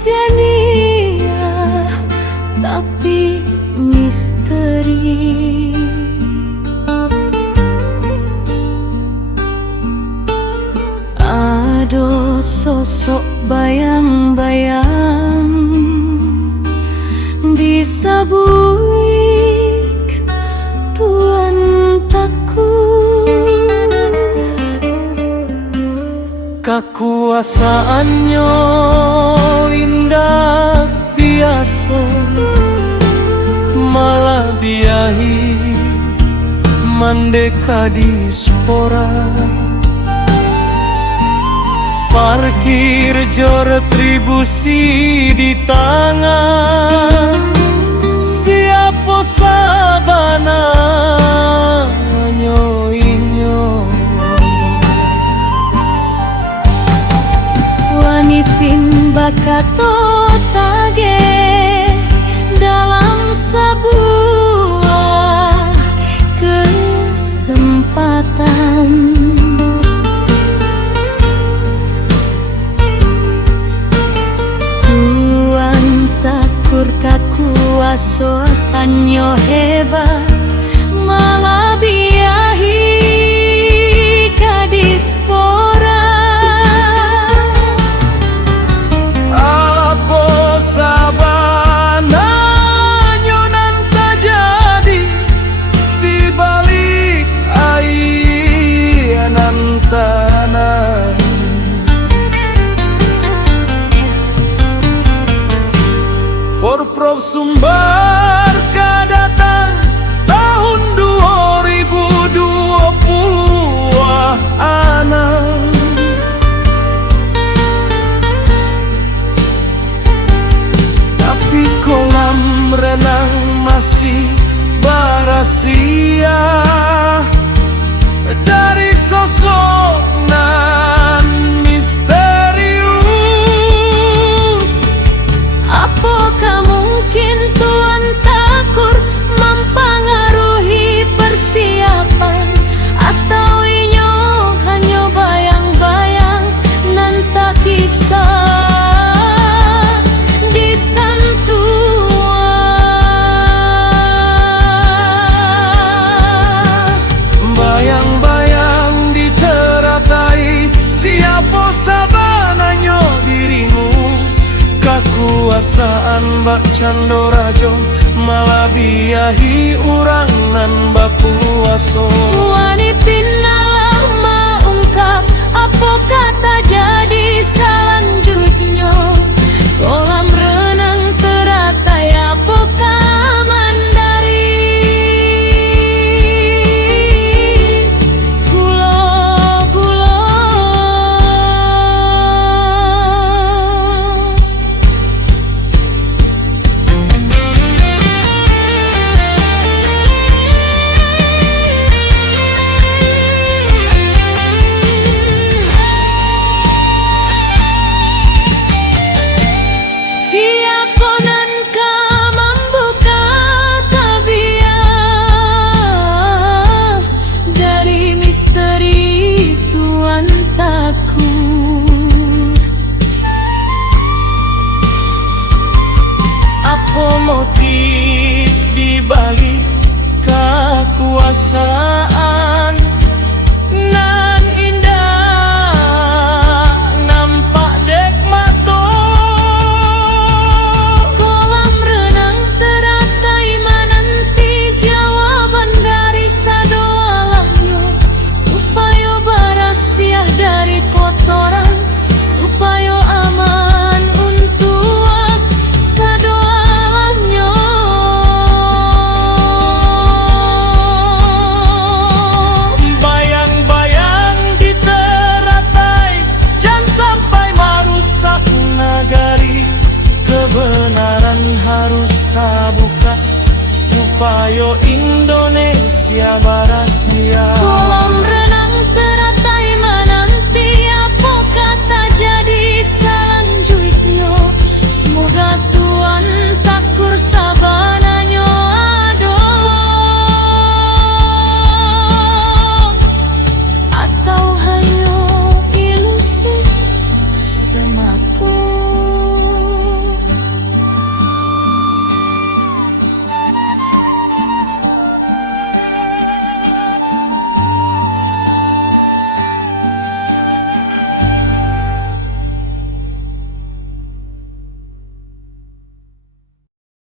jania tapi misteri. Ado sosok bayang-bayang di sabuik tuan takut. Kakuasaannya indah biasa, malah biahi mandeka dispora. Parkir jo retribusi di tangan siapa sabana inyo. Wanipin bakato tage dalam sebuah kesempatan. Kakuaso hanyo hebat, malah biahi kadispora. Apa sabana nyonan jadi di balik aianan tanah. Porprov Sumbar kadatang tahun 2020 anak. Tapi kolam renang masih berasia dari sosok nan misterius. Apakah mungkin Tuan Takur mempengaruhi persiapan, atau inyo hanya bayang-bayang nan tak kisah di santua. Bayang-bayang diteratai siapa sabananyo dirimu. Kakuasaan bak candorajo malah biahi urang nan bakuaso. Wanipin alah maungkap apa kata jadi selanjutnya. Kolam renang teratai apakah mandari motif di balik kekuasaan nan indah nampak dek mato. Kolam renang teratai menanti jawaban dari sadoalahnya, supaya berasiah dari kotoran, supaya aman untuk sadoa. Kebenaran harus terbuka supaya Indonesia berasia.